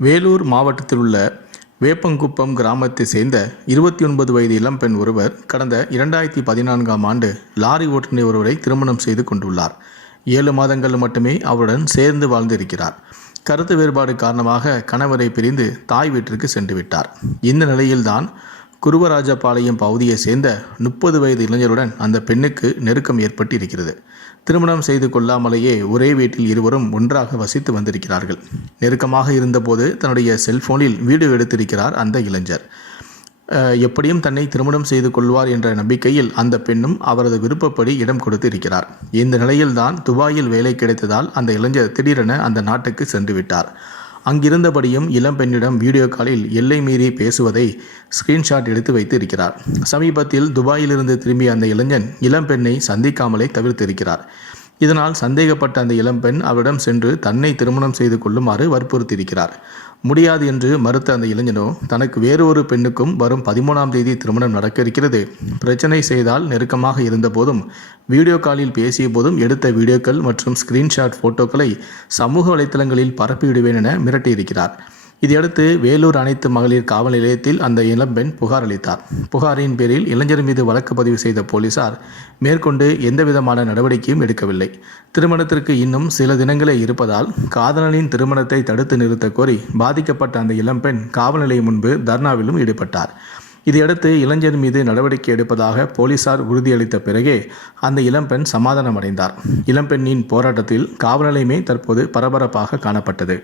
வேலூர் மாவட்டத்தில் உள்ள வேப்பங்குப்பம் கிராமத்தை சேர்ந்த இருபத்தி ஒன்பது வயது இளம்பெண் ஒருவர் கடந்த இரண்டாயிரத்தி பதினான்காம் ஆண்டு லாரி ஓட்டுநர் ஒருவரை திருமணம் செய்து கொண்டுள்ளார். ஏழு மாதங்கள் மட்டுமே அவருடன் சேர்ந்து வாழ்ந்திருக்கிறார். கருத்து வேறுபாடு காரணமாக கணவரை பிரிந்து தாய் வீட்டிற்கு சென்று விட்டார் இந்த நிலையில்தான் குருவராஜபாளையம் பகுதியை சேர்ந்த முப்பது வயது இளைஞருடன் அந்த பெண்ணுக்கு நெருக்கம் ஏற்பட்டு இருக்கிறது திருமணம் செய்து கொள்ளாமலேயே ஒரே வீட்டில் இருவரும் ஒன்றாக வசித்து வந்திருக்கிறார்கள். நெருக்கமாக இருந்தபோது தன்னுடைய செல்போனில் வீடியோ எடுத்திருக்கிறார் அந்த இளைஞர். எப்படியும் தன்னை திருமணம் செய்து கொள்வார் என்ற நம்பிக்கையில் அந்த பெண்ணும் அவரது விருப்பப்படி இடம் கொடுத்து இருக்கிறார் இந்த நிலையில்தான் துபாயில் வேலை கிடைத்ததால் அந்த இளைஞர் திடீரென அந்த நாட்டுக்கு சென்று விட்டார். அங்கிருந்தபடியும் இளம்பெண்ணிடம் வீடியோ காலில் எல்லை மீறி பேசுவதை ஸ்கிரீன்ஷாட் எடுத்து வைத்து இருக்கிறார் சமீபத்தில் துபாயிலிருந்து திரும்பிய அந்த இளைஞன் இளம்பெண்ணை சந்திக்காமலே தவிர்த்திருக்கிறார். இதனால் சந்தேகப்பட்ட அந்த இளம்பெண் அவரிடம் சென்று தன்னை திருமணம் செய்து கொள்ளுமாறு வற்புறுத்தியிருக்கிறார். முடியாது என்று மறுத்த அந்த இளைஞனோ தனக்கு வேறு ஒரு பெண்ணுக்கும் வரும் பதிமூணாம் தேதி திருமணம் நடக்க இருக்கிறது பிரச்சனை செய்தால் நெருக்கமாக இருந்தபோதும் வீடியோ காலில் பேசிய போதும் எடுத்த வீடியோக்கள் மற்றும் ஸ்கிரீன்ஷாட் போட்டோக்களை சமூக வலைத்தளங்களில் பரப்பிவிடுவேன் என மிரட்டியிருக்கிறார். இதையடுத்து வேலூர் அனைத்து மகளிர் காவல் நிலையத்தில் அந்த இளம்பெண் புகார் அளித்தார். புகாரின் பேரில் இளைஞர் மீது வழக்கு பதிவு செய்த போலீசார் மேற்கொண்டு எந்தவிதமான நடவடிக்கையும் எடுக்கவில்லை. திருமணத்திற்கு இன்னும் சில தினங்களே இருப்பதால் காதலனின் திருமணத்தை தடுத்து நிறுத்த கோரி பாதிக்கப்பட்ட அந்த இளம்பெண் காவல் நிலையம் முன்பு தர்ணாவிலும் ஈடுபட்டார். இதையடுத்து இளைஞர் மீது நடவடிக்கை எடுப்பதாக போலீசார் உறுதியளித்த பிறகே அந்த இளம்பெண் சமாதானமடைந்தார். இளம்பெண்ணின் போராட்டத்தில் காவல் நிலையமே தற்போது பரபரப்பாக காணப்பட்டது.